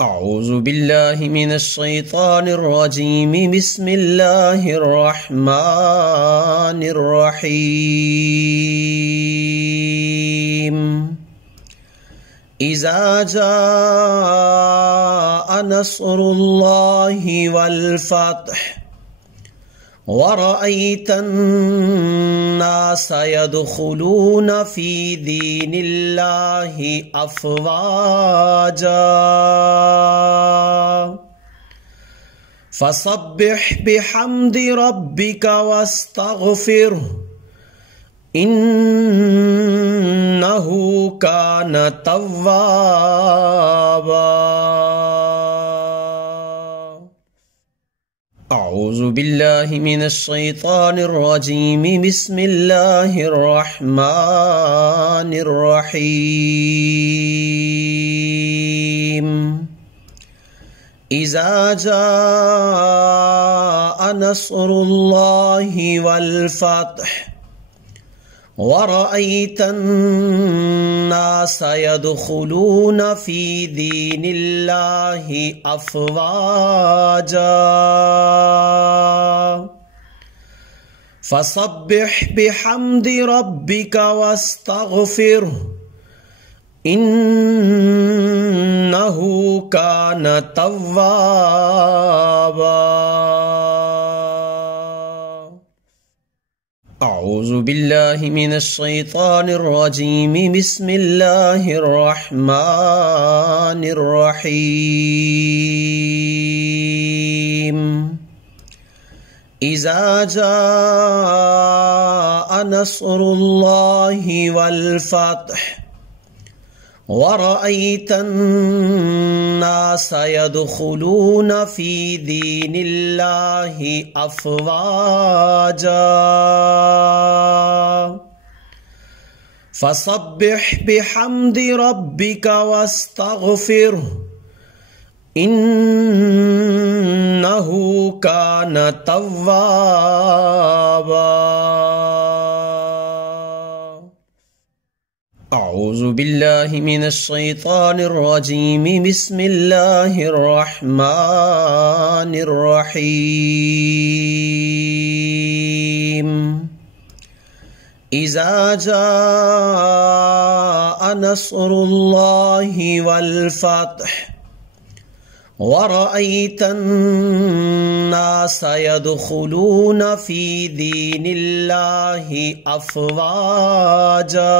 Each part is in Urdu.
أعوذ بالله من الشيطان الرجيم بسم الله الرحمن الرحيم إذا جاء نصر الله والفتح ورأيت الناس يدخلون في دين الله أفواجا فسبح بحمد ربك واستغفره إنه كان توابا. أعوذ بالله من الشيطان الرجيم بسم الله الرحمن الرحيم إذا جاء نصر الله والفتح ورأيت الناس يدخلون في دين الله أفواجا فسبح بحمد ربك واستغفره إنه كان توابا. أعوذ بالله من الشيطان الرجيم بسم الله الرحمن الرحيم إذا جاء نصر الله والفتح ورأيت الناس يدخلون في دين الله أفواجا فسبح بحمد ربك واستغفره إنه كان توابا. أعوذ بالله من الشيطان الرجيم بسم الله الرحمن الرحيم إذا جاء نصر الله والفتح ورأيت الناس يدخلون في دين الله أفواجا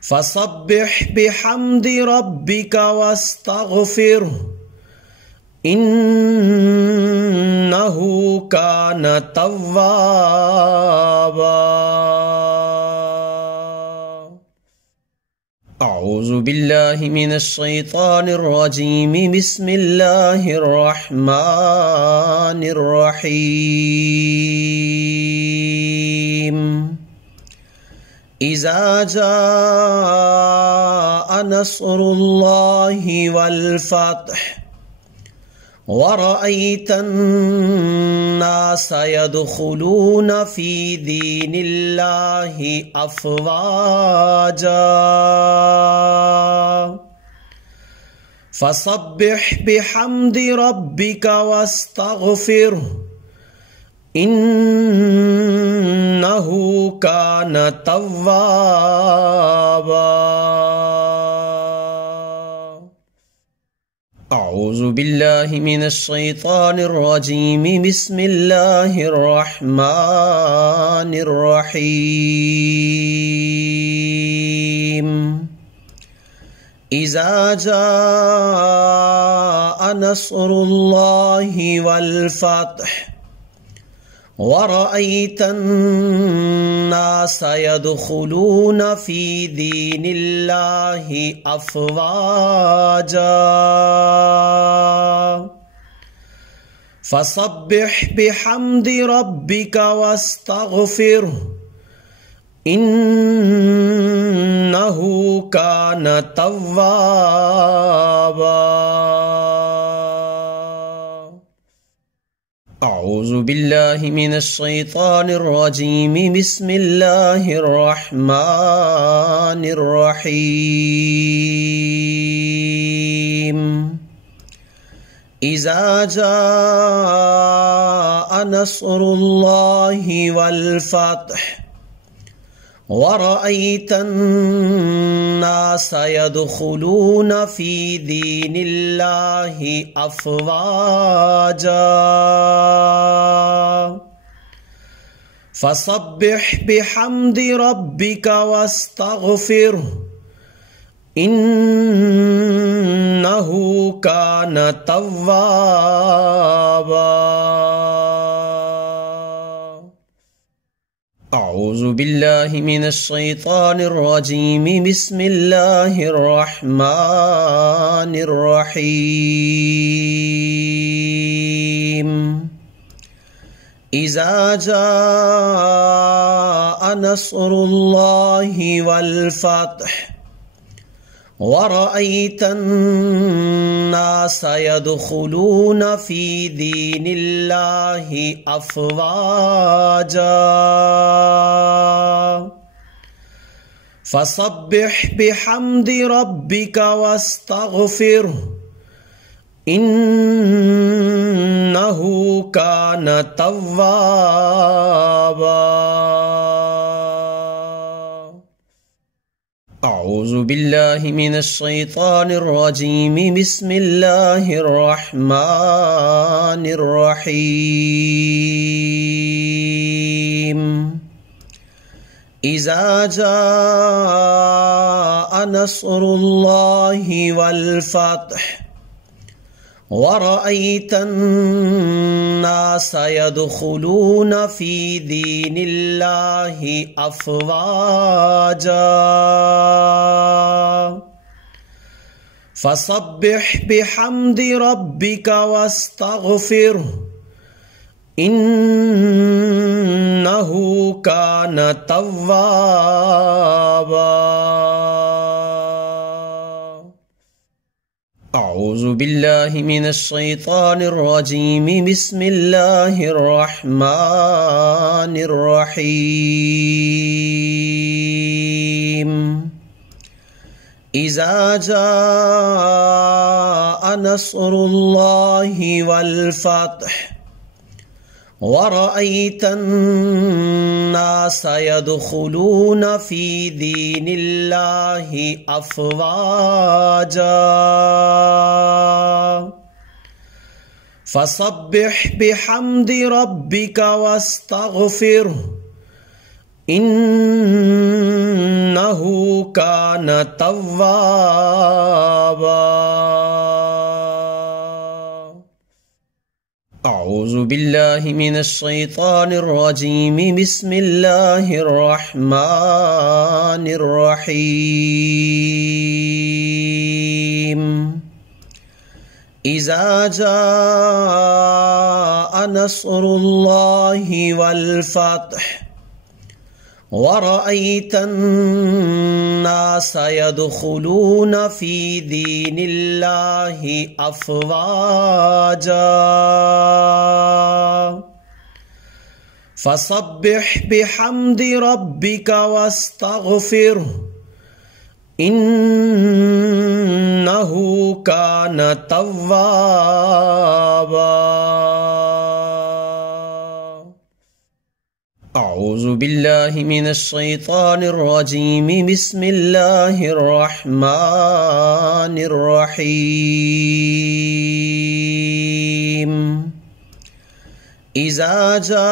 فسبح بحمد ربك واستغفره إنه كان توابا. أعوذ بالله من الشيطان الرجيم بسم الله الرحمن الرحيم إذا جاء نصر الله والفتح ورأيت الناس يدخلون في دين الله أفواجا فسبح بحمد ربك واستغفره إنه كان توابا. أعوذ بالله من الشيطان الرجيم بسم الله الرحمن الرحيم إذا جاء نصر الله والفتح ورأيت الناس يدخلون في دين الله أفواجا فسبح بحمد ربك واستغفره إنه كان توابا. أعوذ بالله من الشيطان الرجيم بسم الله الرحمن الرحيم إذا جاء نصر الله والفتح ورأيت الناس يدخلون في دين الله أفواجا فسبح بحمد ربك واستغفره إنه كان توابا. أعوذ بالله من الشيطان الرجيم بسم الله الرحمن الرحيم إذا جاء نصر الله والفتح ورأيت الناس يدخلون في دين الله أفواجا فسبح بحمد ربك واستغفره إنه كان توابا. أعوذ بالله من الشيطان الرجيم بسم الله الرحمن الرحيم إذا جاء نصر الله والفتح ورأيت الناس يدخلون في دين الله أفواجا فسبح بحمد ربك واستغفره إنه كان توابا. أعوذ بالله من الشيطان الرجيم بسم الله الرحمن الرحيم إذا جاء نصر الله والفتح ورأيت الناس يدخلون في دين الله أفواجا فسبح بحمد ربك واستغفره إنه كان توابا. أعوذ بالله من الشيطان الرجيم بسم الله الرحمن الرحيم إذا جاء نصر الله والفتح ورأيت الناس يدخلون في دين الله أفواجا فسبح بحمد ربك واستغفره إنه كان توابا. أعوذ بالله من الشيطان الرجيم بسم الله الرحمن الرحيم إذا جاء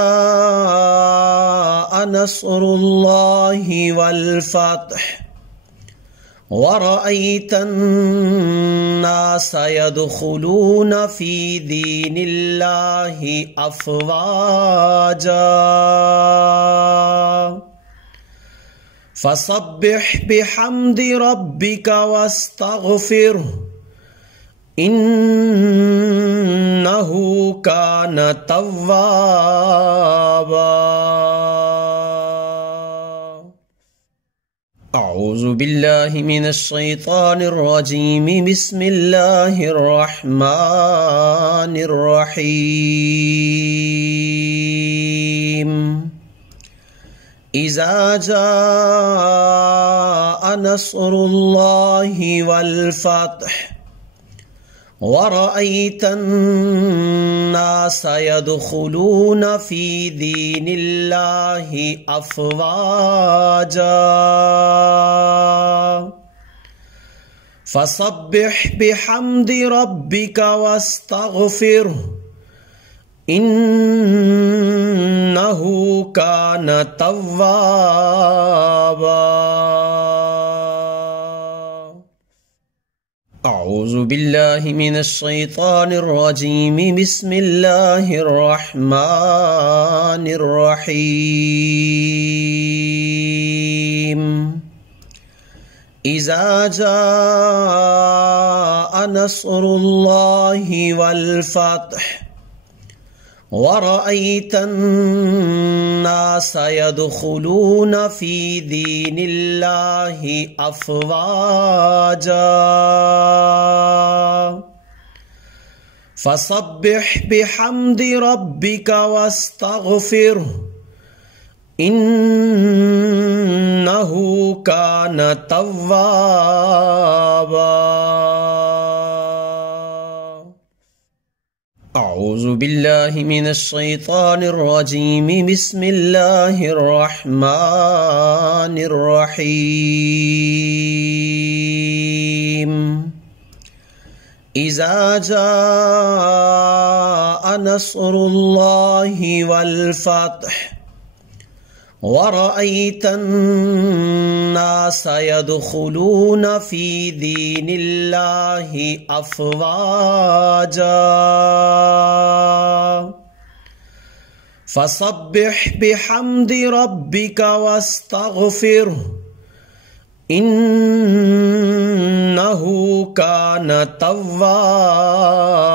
نصر الله والفتح ورأيت الناس يدخلون في دين الله أفواجا فسبح بحمد ربك واستغفره إنه كان توابا. أعوذ أعوذ بالله من الشيطان الرجيم بسم الله الرحمن الرحيم إذا جاء نصر الله والفتح ورأيت الناس يدخلون في دين الله أفواجا فسبح بحمد ربك واستغفره إنه كان توابا. أعوذ بالله من الشيطان الرجيم بسم الله الرحمن الرحيم إذا جاء نصر الله والفتح ورأيت الناس يدخلون في دين الله أفواجا فسبح بحمد ربك واستغفره إنه كان توابا. أعوذ بالله من الشيطان الرجيم بسم الله الرحمن الرحيم إذا جاء نصر الله والفتح ورأيت الناس يدخلون في دين الله أفواجا فسبح بحمد ربك واستغفره إنه كان توابا.